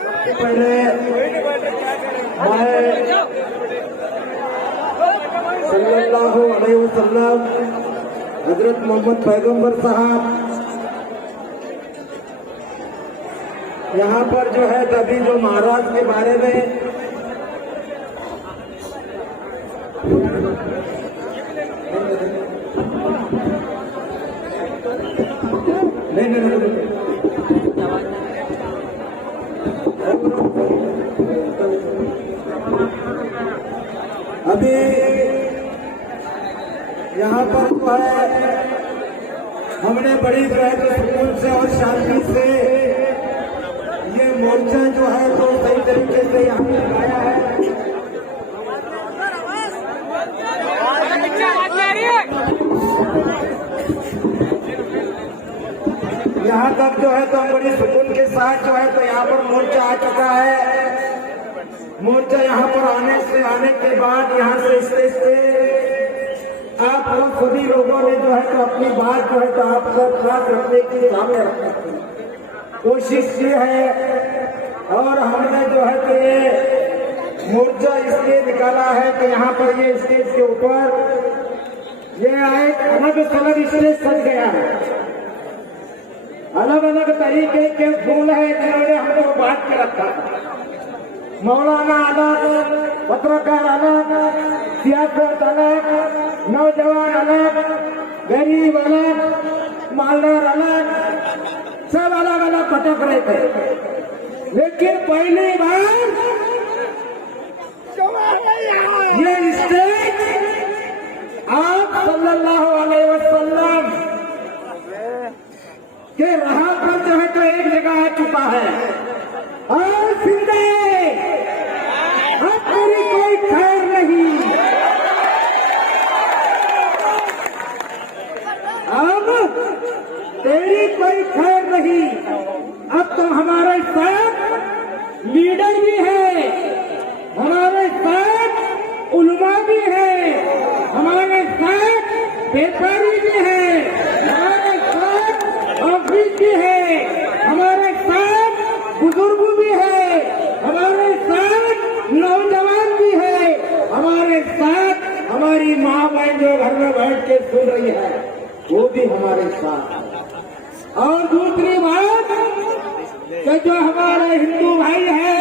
पहले मैं सल्लल्लाहु अलैहि वसल्लम हजरत मोहम्मद पैगंबर साहब यहाँ पर जो है कभी जो महाराज के बारे में नहीं अभी यहाँ पर जो है हमने बड़ी जो है तो सुकून से और शांति से ये मोर्चा जो है तो सही तरीके से यहाँ पे लगाया है। यहाँ तक जो है तो हम बड़ी सुकून के साथ जो है तो यहाँ पर मोर्चा आ चुका है। मोर्चा यहाँ पर आने के बाद यहाँ से स्टेज पे आप लोग सभी लोगों ने जो है तो अपनी बात जो है तो आप सब खास रखने के सामने रखने की कोशिश की है और हमने जो है तो ये मोर्चा इसलिए निकाला है कि यहाँ पर ये स्टेज के ऊपर ये एक अलग अलग स्टेज सज गया है। अलग अलग तरीके के फूल है जिन्होंने हमको बांट के रखा। मौलाना अलग, पत्रकार अलग, सियासत अलग, नौजवान अलग, गरीब अलग, मालदार अलग, सब अलग अलग भटक रहे थे। लेकिन पहली बार ये स्टेज आप सल्लल्लाहु अलैहि वसल्लम के राह पर जो है तो एक जगह आ चुका है। और जिंदे अब तेरी कोई खैर नहीं, अब तेरी कोई खैर नहीं। अब तो हमारे साथ लीडर भी है, हमारे साथ उलमा भी है, हमारे साथ व्यापारी भी है, हमारे साथ ऑफिस भी है, हमारे साथ बुजुर्ग भी है, हमारे साथ नौजवान भी है, हमारे साथ हमारी माँ बहन जो घर में बैठ के सुन रही है वो भी हमारे साथ। और दूसरी बात कि जो हमारे हिंदू भाई है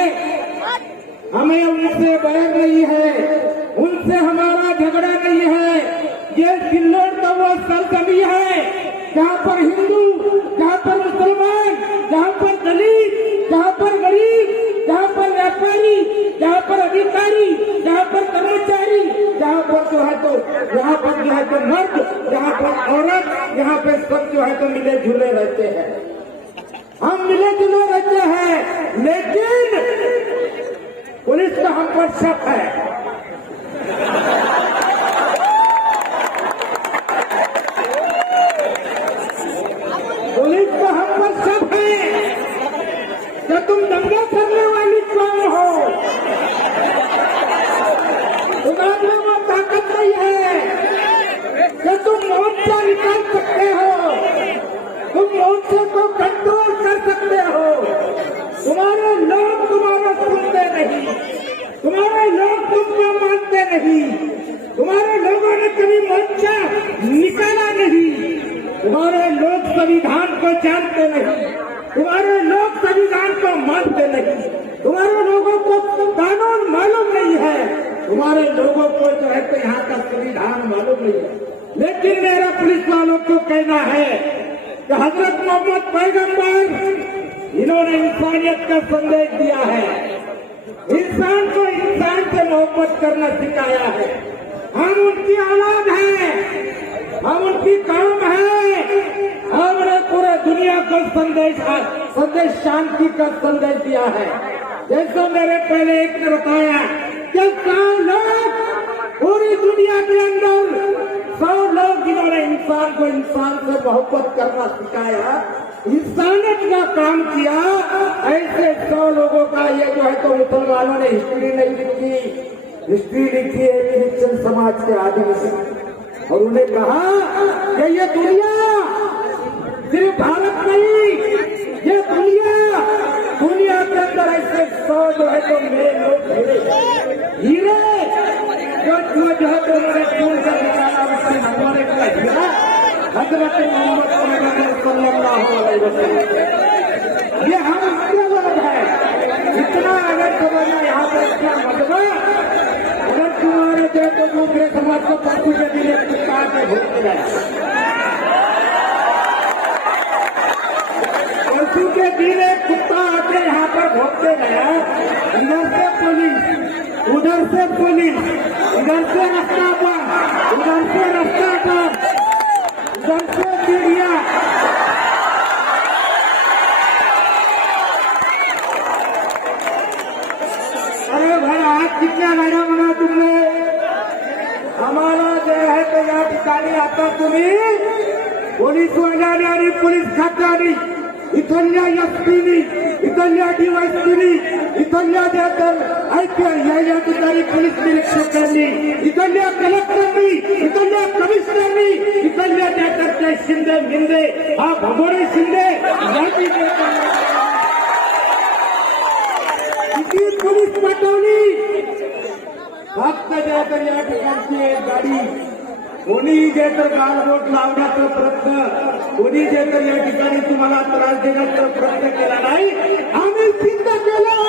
हमें उनसे बैर नहीं है, उनसे हमारा झगड़ा नहीं है। ये सिल्लोड का वो सरजमी है जहाँ पर हिंदू, जहाँ पर मुसलमान, जहाँ पर दलित, जहाँ पर गरीब, जहाँ पर व्यापारी, जहाँ पर अधिकारी, जहाँ पर कर्मचारी, जहाँ पर जो है तो यहाँ पर जो है तो मर्द, जहाँ पर औरत, यहाँ पे सब जो है तो मिले जुले रहते हैं। हम मिले जुले रहते हैं, लेकिन पुलिस का हम पर शक है। पुलिस का हम पर शक है कि तुम दंगा करने वाली कौन हो। तुम्हारे वो ताकत नहीं है कि तुम मोर्चा निकाल सकते हो, तुम मोर्चे को कंट्रोल कर सकते हो। तुम्हारे लोग तुम्हारा सुनते नहीं, तुम्हारे लोग तुमको मानते नहीं, तुम्हारे लोगों ने कभी मोर्चा निकाला नहीं, तुम्हारे लोग संविधान को जानते नहीं, तुम्हारे लोग संविधान को मानते नहीं, तुम्हारे लोगों को कानून मालूम नहीं है, तुम्हारे लोगों को जो है तो यहाँ का संविधान मालूम नहीं है। लेकिन मेरा पुलिस वालों को कहना है कि हजरत मोहम्मद पैगंबर इन्होंने इंसानियत का संदेश दिया है, इंसान को इंसान से मोहब्बत करना सिखाया है। हम उनकी औलाद हैं, हम उनकी कौम है। हमने पूरे दुनिया को संदेश शांति का संदेश दिया है। जैसा मेरे पहले एक ने बताया कि 100 लोग पूरी दुनिया के अंदर 100 लोग जिन्होंने इंसान को इंसान से मोहब्बत करना सिखाया, इंसानियत का काम किया। ऐसे 100 लोगों का ये जो है तो मुसलमानों ने हिस्ट्री नहीं लिखी, हिस्ट्री लिखी है क्रिश्चियन समाज के आदमी से। और उन्हें कहा कि ये दुनिया सिर्फ भारत नहीं, ये दुनिया के अंदर ऐसे 100 जो है तो मेरे लोग हीरे जो है तो उन्होंने दूर से निकाला उससे नंबर 1 का हीरा हजरत मोहम्मद सल्लल्लाहु अलैहि वसल्लम। ये हम इसके लोग हैं। इतना अगर तुम्हारे यहाँ पर इतना मजबा अगर तुम्हारे जो तो दूसरे समाज को परसों के दिन एक कुत्ता के भोगते गए, परसों के दिन एक कुत्ता आके यहाँ पर भोगते गया। इधर से पुलिस, उधर से पुलिस, इधर से रास्ता बंद, उधर से रास्ता बंद, उधर से मीडिया। अरे भाई आज कितना गाड़ा बना तुमने? हमारा जो है तो या ठिकाणी आता तुम्ही पोलीस वाल्याने आणि पोलीस खात्याने इथल्या एसपीनी, इथल्या डीवायसपीनी, इथल्या या ठिकाणी पोलीस निरीक्षकांनी, इथल्या कलेक्टरनी, इथल्या कमिशनरनी, इथल्या त्या शिंदे मिंदे हा भगोडे शिंदे यांनी किती पोलीस पाठवली फक्त ज्या तर या ठिकाणची एक गाडी कोणी जे तर गालबोट लावण्याचा प्रयत्न, कोणी जे तर या ठिकाणी तुम्हाला त्रास देण्याचा प्रयत्न केला नाही, आम्ही सिद्ध केलं।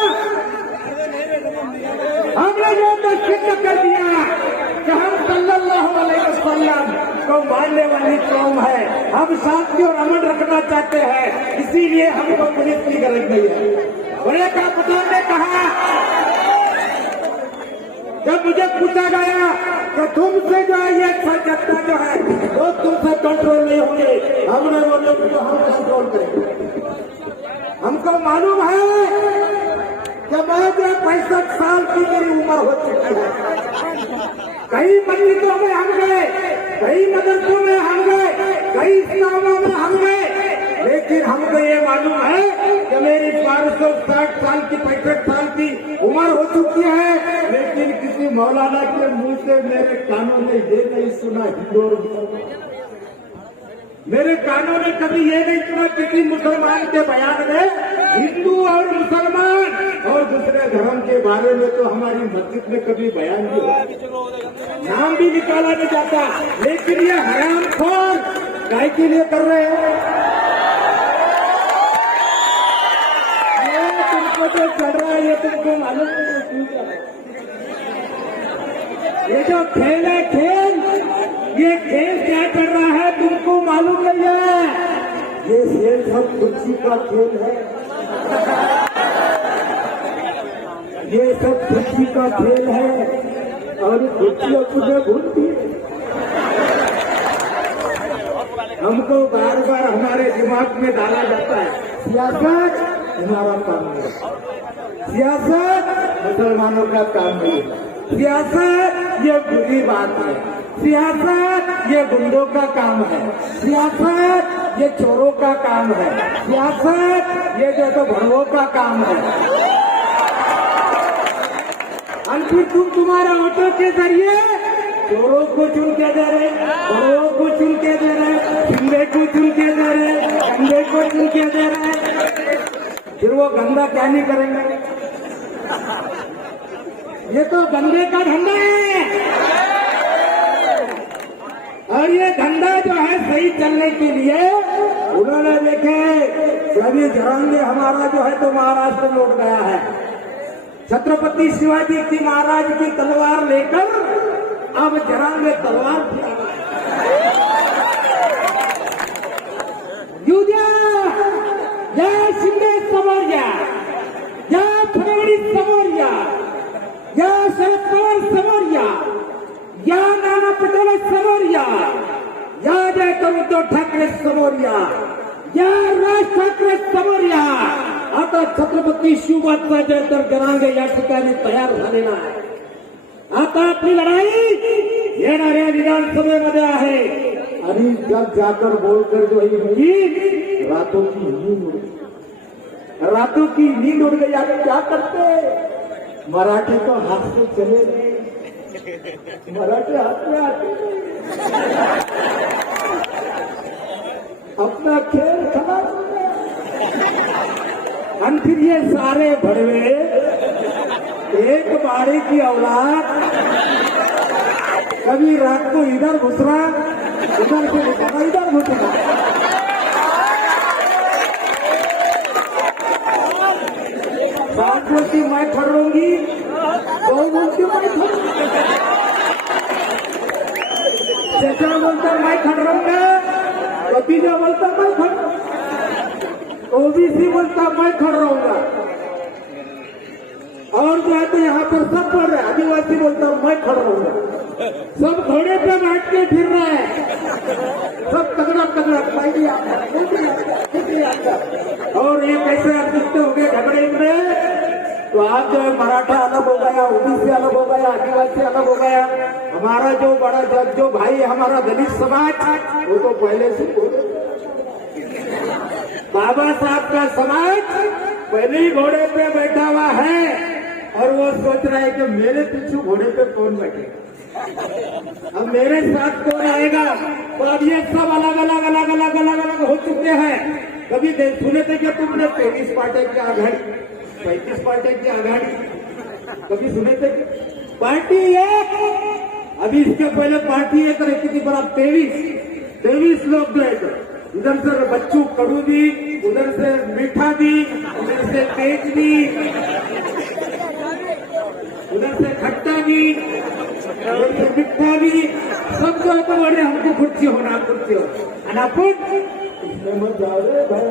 हमने जो तो सिद्ध कर दिया कि हम सल्लल्लाहु अलैहि वसल्लम को मानने वाली कौम है, हम शांति और अमन रखना चाहते हैं, इसीलिए हमको पुलिस की गरज नहीं है। बड़े कापटों ने कहा, जब मुझे पूछा गया कि तुमसे जो है ये जनता जो है वो तुमसे कंट्रोल नहीं होंगे, हमने बोले तो हम कंट्रोल करेंगे। हमको मालूम है कि मैं जो 65 साल की मेरी उम्र हो चुकी है, कई मस्जिदों में हम गए, कई मदरसों में हम गए, कई इस्लामों में हम गए, लेकिन हमको ये मालूम है कि मेरी 1260 साल की 65 साल की उम्र हो चुकी है, लेकिन किसी मौलाना के मुंह से मेरे कानों ने ये नहीं सुना, मेरे कानों ने कभी ये नहीं सुना किसी मुसलमान के बयान में हिंदू और मुसलमान और दूसरे धर्म के बारे में तो हमारी मस्जिद में कभी बयान नहीं होता, नाम भी निकाला नहीं जाता। लेकिन ये हरामखोर काय के लिए कर रहे हैं? ये तुमको जो चल रहा है ये तुमको मालूम नहीं है? ये जो खेल है खेल, ये खेल क्या कर रहा है तुमको मालूम नहीं है? ये खेल सब कुर्सी का खेल है, ये सब कुर्सी का खेल है और कुर्सियों तुझे भूलती है। हमको बार बार हमारे दिमाग में डाला जाता है सियासत हमारा काम नहीं, सियासत मुसलमानों का काम नहीं, सियासत ये बुरी बात है, सियासत ये गुंडों का काम है, सियासत ये चोरों का काम है, सियासत ये जो तो भड़वों का काम है। और फिर तुम तुम्हारे ऑटो के जरिए चोरों को चुन के दे रहे, भड़वों को चुन के दे रहे, खिंडे को चुन के दे रहे, गंदे को चुन के दे रहे, फिर वो गंदा क्या नहीं करेंगे? ये तो गंदे का धंधा है। और ये धंधा जो है सही चलने के लिए उन्होंने देखे सभी जरांगे हमारा जो है तो महाराष्ट्र लौट गया है। छत्रपति शिवाजी की महाराज की तलवार लेकर अब जरांगे तलवार युद्या या शिंदे समोर या फडणवीस समोर या शरद पवार समोर या नाना पटोले समोर या उद्धव ठाकरे समोर या राज ठाकरे समोर या आता छत्रपती शिवबाचा जय तर जरांगे या ठिकाणी तयार झालेला आहे। आता आपली लढाई येणाऱ्या विधानसभेमध्ये आहे आणि जब जाकर बोलकर जो ही रातों की नींद उड़ गई, रातों की नींद उड़ गई। आप क्या करते? मराठे तो हाथ से चले गए, मराठे हाथ में आते अपना खेल खत्म। और फिर ये सारे भड़वे एक बाड़ी की औलाद कभी रात को इधर घुस रहा, इधर से निकला, इधर घुस रहा। बात बोलती मैं खड़ूंगी, वो बोलती मैं खड़ूंगी, चचा बोलता मैं खड़ूंगा, भतीजा बोलता मैं खड़ूंगा, ओबीसी बोलता मैं खड़ूंगा, और जो है तो यहाँ पर सब बोल रहे, आदिवासी बोलता मैं खड़ूंगा, सब घोड़े पे बैठ के फिर रहे हैं, सब तगड़ा तगड़ा पाई आता, और ये कैसे अर्जित हो गए झगड़े में। तो आज जो है मराठा अलग हो गया, ओबीसी अलग हो गया, आदिवासी अलग हो गया, हमारा जो बड़ा जो भाई है हमारा दलित समाज, वो तो पहले से बाबा साहब का समाज पहले ही घोड़े पे बैठा हुआ है, और वो सोच रहा है कि मेरे पीछे घोड़े पे कौन बैठेगा, अब मेरे साथ कौन आएगा। तो अब ये सब अलग अलग अलग अलग अलग अलग हो चुके हैं। कभी सुने थे कि तुमने 23 पार्टी की आघाड़ी, 35 पार्टी की आघाड़ी, कभी सुने थे? पार्टी एक, अभी इसके पहले पार्टी एक रहती थी, पर अब 23 लोग जो है, इधर से बच्चू कड़ू भी, उधर से मीठा भी, उधर से तेज भी, उधर से खट्टा भी, उधर से मिठा भी, सब जो है तो बोले हमको कुर्सी होना, कुर्सी हो मत जाओ रे भाई,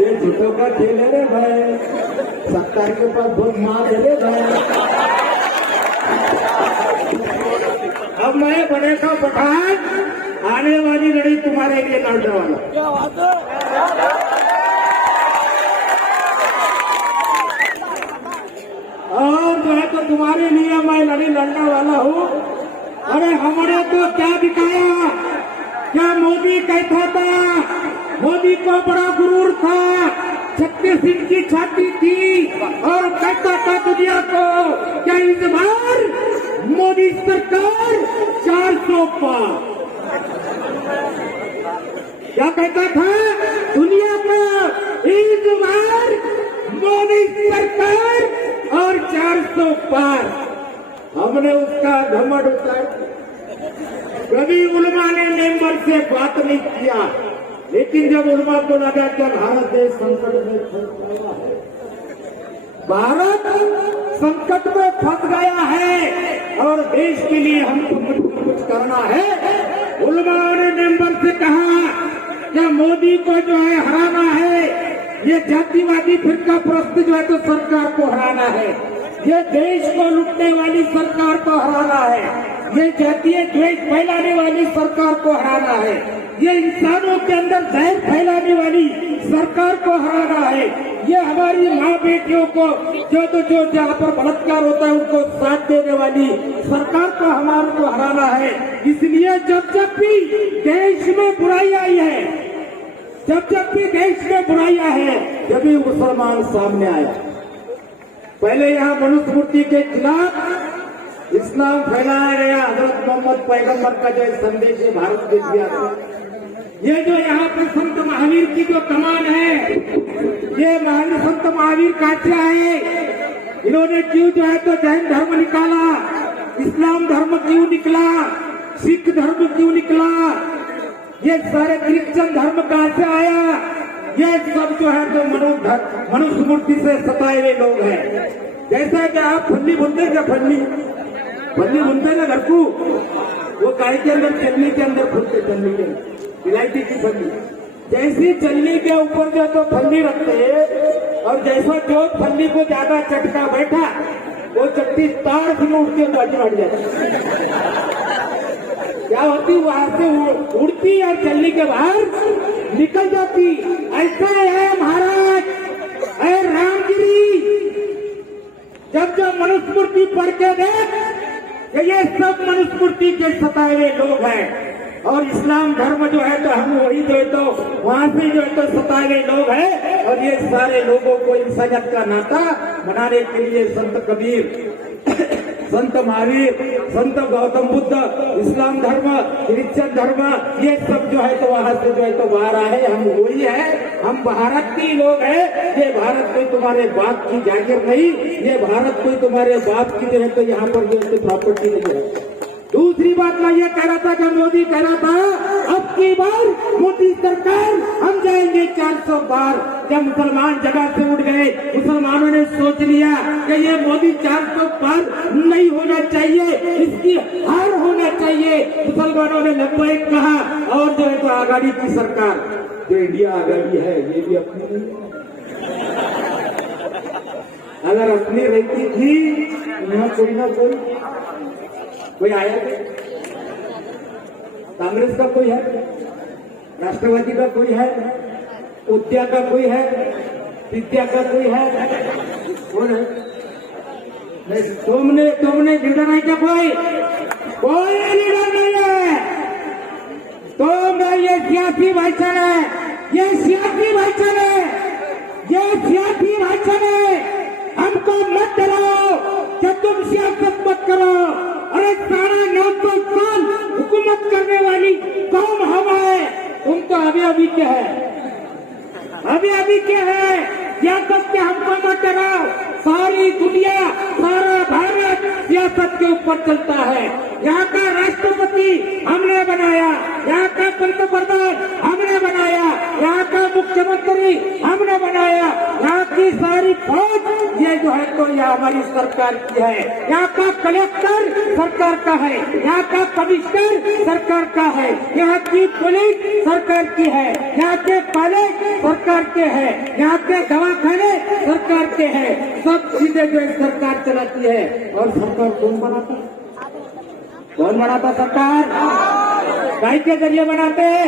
ये झूठों का खेल है रे भाई, सरकार के पास बहुत मार दे रे भाई। अब मैं बड़े का पठान, आने वाली लड़ी तुम्हारे लिए लड़ने वाला। क्या बात है? और जो है तो तुम्हारे लिए मैं लड़ने वाला हूँ। अरे हमारे तो क्या दिखाया, क्या मोदी कहता था, मोदी को बड़ा गुरूर था, 36 इंच की छाती थी, और कहता था दुनिया को क्या इस बार मोदी सरकार 400 पार, क्या कहता था दुनिया को इस बार मोदी सरकार और 400 पार। हमने उसका घमंड उतार, कभी उलमा ने मेंबर से बात नहीं किया, लेकिन जब उलमा को लगा कि भारत देश संकट में फंस गया है, भारत संकट में फंस गया है और देश के लिए हमको कुछ करना है, उलमा ने मेंबर से कहा कि मोदी को जो है हराना है, ये जातिवादी फिरका प्रस्त जो है तो सरकार को हराना है, ये देश को लूटने वाली सरकार को हराना है, ये जातीय द्वेष फैलाने वाली सरकार को हराना है, ये इंसानों के अंदर जहर फैलाने वाली सरकार को हराना है, ये हमारी माँ बेटियों को जो जहाँ पर बलात्कार होता है उनको साथ देने वाली सरकार को हमारे को हराना है। इसलिए जब भी देश में बुराई आई है, जब भी देश में बुराइयां है, जब भी मुसलमान सामने आया, पहले यहाँ मनुस्मृति के खिलाफ इस्लाम फैलाया गया, हजरत मोहम्मद पैगंबर का जो संदेश है भारत देश दिया गया। ये जो यहाँ पे संत महावीर की जो कमान है, ये महावीर संत महावीर काचा है, इन्होंने क्यों जो है तो जैन धर्म निकाला, इस्लाम धर्म क्यों निकला, सिख धर्म क्यों निकला, ये सारे क्रिश्चियन धर्म कहाँ से आया, ये सब जो है तो मनुस्मृति से सताए हुए लोग हैं। जैसा कि आप फल्ली बुनते हैं, क्या फल्ली बुनते हैं ना घर को, वो गाय के अंदर चलनी के अंदर फुलते, चलनी के अंदर इलायची की फल्ली, जैसी चलनी के ऊपर जो तो फल्ली रखते हैं, और जैसा जो फल्ली को ज्यादा चटका बैठा, वो चट्टी तार से उठ के बाजू हट जाती, क्या होती वहां से उड़ती और चलने के बाहर निकल जाती। ऐसा है महाराज, है रामगिरी, जब मनुस्मृति पढ़ के देख कि ये सब मनुस्मृति के सताए हुए लोग हैं, और इस्लाम धर्म जो है तो हम वही जो है तो वहां से जो है तो सताए हुए लोग हैं, और ये सारे लोगों को इंसानियत का नाता बनाने के लिए संत कबीर संत महावीर, संत गौतम बुद्ध, इस्लाम धर्म, क्रिश्चियन धर्म, ये सब जो है तो वहां से जो है तो बाहर आए। हम वही है, हम भारत के लोग हैं। ये भारत कोई तुम्हारे बाप की जागीर नहीं, ये भारत कोई तुम्हारे बाप की जो है तो यहाँ पर जो है प्रॉपर्टी नहीं है। दूसरी बात मैं ये कह रहा था कि मोदी कह रहा था अब की बार मोदी सरकार हम जाएंगे 400 बार। जब मुसलमान जगह से उठ गए, मुसलमानों ने सोच लिया कि ये मोदी 400 बार नहीं होना चाहिए, इसकी हार होना चाहिए। मुसलमानों ने लब्बैक कहा और जो है तो आघाड़ी की सरकार जो इंडिया आघाड़ी है ये भी अपनी नहीं है। अगर अपनी रहती थी यहाँ कोई ना कोई आया थे। कांग्रेस का कोई है, राष्ट्रवादी का कोई है, उद्या का कोई है, विद्या का कोई है, कौन है? तुमने लीडर नहीं क्या? कोई लीडर नहीं है। तो मैं ये सियासी भाषण है, ये सियासी भाषण है, ये सियासी भाषण है। हमको मत डराओ कि तुम सियासत मत करो। अरे सारा 900 साल हुकूमत करने वाली कौम हम है, तुम तो अभी के है, अभी के है। सियासत के हमको मत डराओ। सारी दुनिया, सारा भारत सियासत के ऊपर चलता है। यहाँ का राष्ट्रपति हमने बनाया, यहाँ का पंतप्रधान हमने बनाया, यहाँ का मुख्यमंत्री हमने बनाया, यहाँ की सारी फौज ये जो है तो ये हमारी सरकार की है। यहाँ का कलेक्टर सरकार का है, यहाँ का कमिश्नर सरकार का है, यहाँ की पुलिस सरकार की है, यहाँ के कॉलेज सरकार के हैं, यहाँ के दवाखाने सरकार के हैं। सब चीजें जो सरकार चलाती है। और सरकार कौन बनाता है? कौन बनाता? सरकार। काय के जरिए बनाते हैं?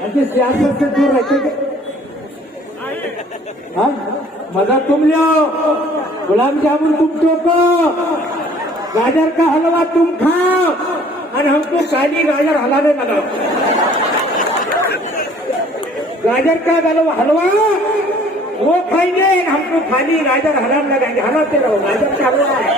ऐसे सियासत से दूर रहते थे। हाँ, मजा तुम लो, गुलाब जामुन तुम ठोको, गाजर का हलवा तुम खाओ और हमको काली गाजर हलाने लगाओ। गाजर का हलवा वो खाएंगे, हमको खाली गाजर हलाने लगाएंगे। हलाते रहो, गाजर का हलवा है।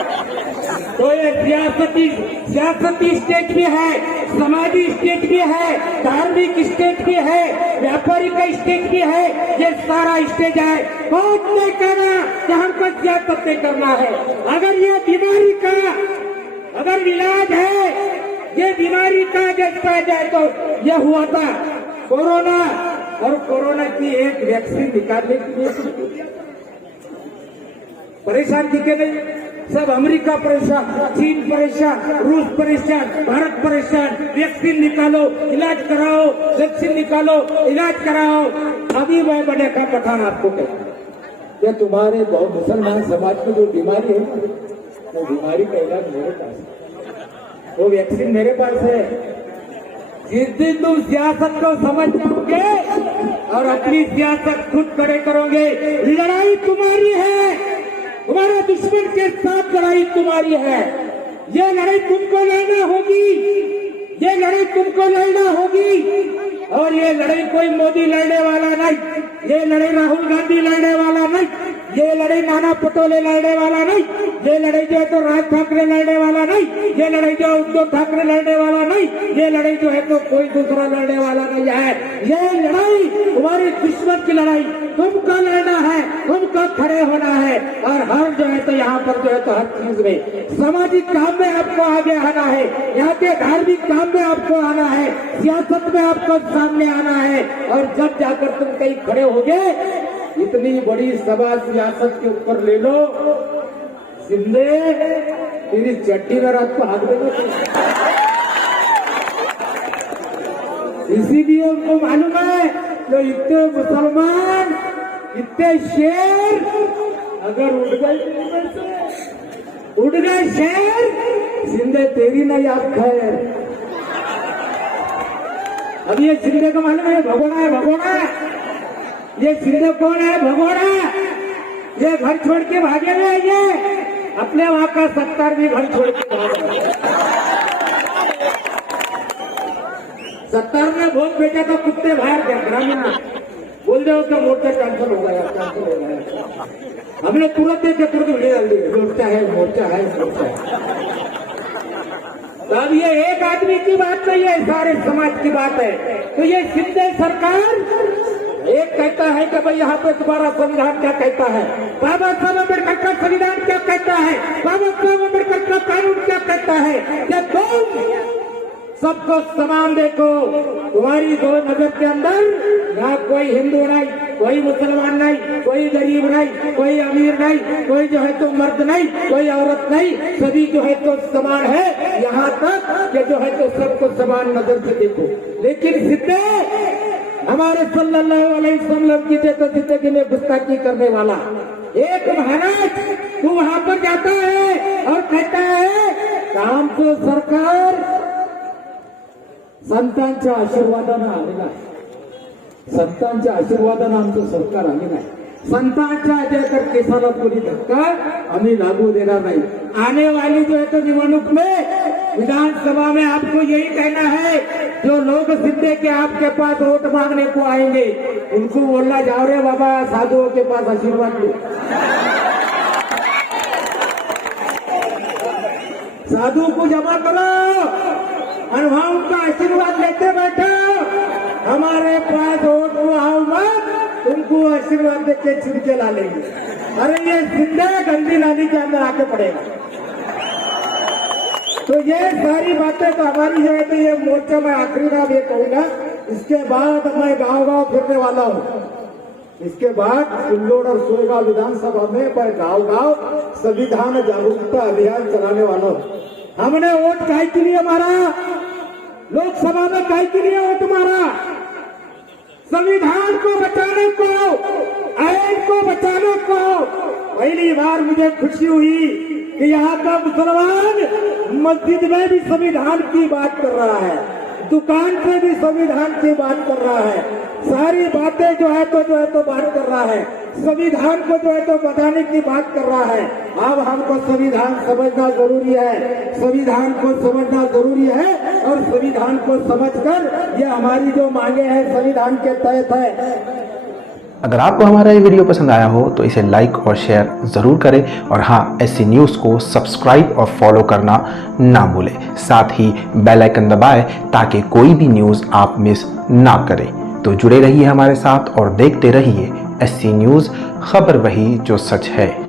तो ये सियासती स्टेट भी है, समाजी स्टेट भी है, धार्मिक स्टेट भी है, व्यापारिक स्टेट भी है। ये सारा स्टेज है। बहुत नहीं कहना कि हमको सियासत नहीं करना है। अगर ये बीमारी का अगर इलाज है, ये बीमारी का जैसा जाए तो यह हुआ था कोरोना, और कोरोना की एक वैक्सीन निकालने के लिए परेशान थी के नहीं? सब अमेरिका परेशान, चीन परेशान, रूस परेशान, भारत परेशान। वैक्सीन निकालो, इलाज कराओ, वैक्सीन निकालो, इलाज कराओ। अभी मैं बने का पठान आपको कहता ये तुम्हारे बहुत मुसलमान समाज की जो बीमारी है वो बीमारी का इलाज मेरे पास है, वो वैक्सीन मेरे पास है। जिस दिन तुम सियासत को समझ जाओगे और अपनी सियासत खुद खड़े करोगे, लड़ाई तुम्हारी है, तुम्हारे दुश्मन के साथ लड़ाई तुम्हारी है। ये लड़ाई तुमको लड़ना होगी, ये लड़ाई तुमको लड़ना होगी। और ये लड़ाई कोई मोदी लड़ने वाला नहीं, ये लड़ाई राहुल गांधी लड़ने वाला नहीं, ये लड़ाई नाना पटोले लड़ने वाला नहीं, ये लड़ाई जो है तो राज ठाकरे लड़ने वाला नहीं, ये लड़ाई जो उद्धव ठाकरे लड़ने वाला नहीं, ये लड़ाई जो है तो कोई दूसरा लड़ने वाला नहीं है। ये लड़ाई तुम्हारे दुश्मन की लड़ाई, तुमको लड़ना है, तुमको खड़े होना है। और हर जो है तो यहाँ पर जो है तो हर चीज में, सामाजिक काम में आपको आगे आना है, यहाँ के धार्मिक काम में आपको आना है, सियासत में आपको सामने आना है। और जब जाकर तुम कहीं खड़े होगे, इतनी बड़ी सभा सियासत के ऊपर ले लो, शिंदे तेरी चट्टी में रात को हाथ देना। इसीलिए उनको मालूम है जो इतने मुसलमान, इतने शेर अगर उड़ गए शेर, शिंदे तेरी नहीं आप खैर। अब ये शिंदे को मालूम है भगोड़ा है, भगोड़ा। ये शिंदे कौन है? भगोड़ा। ये घर छोड़ के भागे हुए, ये अपने वहां का सत्तार भी घर छोड़ के भागे। सत्तार ने वोट भेजा तो कुत्ते बाहर गए, ग्रामीण बोल दो तो मोर्चा कैंसिल हो गया, कैंसिल हो गया। हमने तुरंत एक तुरंत वीडियो डाल दी, मोर्चा है मोर्चा। मोर्चा है मोर्चा। तब ये एक आदमी की बात नहीं है, सारे समाज की बात है। तो ये शिंदे सरकार एक कहता है कि भाई यहाँ पे तुम्हारा संविधान क्या कहता है, बाबा साहब अम्बेडकर का संविधान क्या कहता है, बाबा साहब अम्बेडकर का कानून क्या कहता है कि तुम सबको समान देखो। तुम्हारी दो नजर के अंदर यहाँ कोई हिंदू नहीं, कोई मुसलमान नहीं, कोई गरीब नहीं, कोई अमीर नहीं, कोई जो है तो मर्द नहीं, कोई औरत नहीं, सभी जो है तो समान है। यहाँ तक कि जो है तो सबको समान नजर से देखो। लेकिन सिद्धे हमारे सल्लल्लाहु अलैहि वसल्लम की तो जिंदगी में गुस्ताखी करने वाला एक महाराज तू वहां पर जाता है और कहता है काम तो सरकार संतांच्या आशीर्वादानं आलेला आहे, संतांच्या आशीर्वादानं आमचं सरकार आलेलं आहे। संतांच्या अजयकर केसाला कोणी धक्का हमें लागू देना नहीं। आने वाली जो है तो निवडणूक में विधानसभा में आपको यही कहना है, जो लोग सिद्धे के आपके पास वोट मांगने को आएंगे उनको बोलना जाओ रे बाबा साधुओं के पास आशीर्वाद लो, साधु को जमा करो और वहां उनका आशीर्वाद लेते बैठो। हमारे पास वोट को आओ मत, तुमको आशीर्वाद देके छिड़के ला लेंगे। अरे ये जिंदा गंदी नाली के अंदर आके पड़ेगा। तो ये सारी बातें तो हमारी जो है तो ये मोर्चा में आखिरी बार ये कहूंगा, इसके बाद मैं गांव-गांव फिरने वाला हूँ। इसके बाद सिल्लोड और सोयगांव विधानसभा में मैं गांव-गांव संविधान जागरूकता अभियान चलाने वाला हूँ। हमने वोट काहे के लिए मारा, लोकसभा में काहे के लिए वोट मारा, संविधान को बचाने को, आइन को बचाने को। पहली बार मुझे खुशी हुई कि यहाँ का मुसलमान मस्जिद में भी संविधान की बात कर रहा है, दुकान पे भी संविधान की बात कर रहा है, सारी बातें जो है तो बात कर रहा है, संविधान को जो है तो बताने की बात कर रहा है। अब हमको संविधान समझना जरूरी है, संविधान को समझना जरूरी है और संविधान को समझकर ये हमारी जो मांगे हैं संविधान के तहत है। अगर आपको हमारा ये वीडियो पसंद आया हो तो इसे लाइक और शेयर ज़रूर करें और हाँ, ऐसी न्यूज़ को सब्सक्राइब और फॉलो करना ना भूलें। साथ ही बेल आइकन दबाएं ताकि कोई भी न्यूज़ आप मिस ना करें। तो जुड़े रहिए हमारे साथ और देखते रहिए SC न्यूज़, खबर वही जो सच है।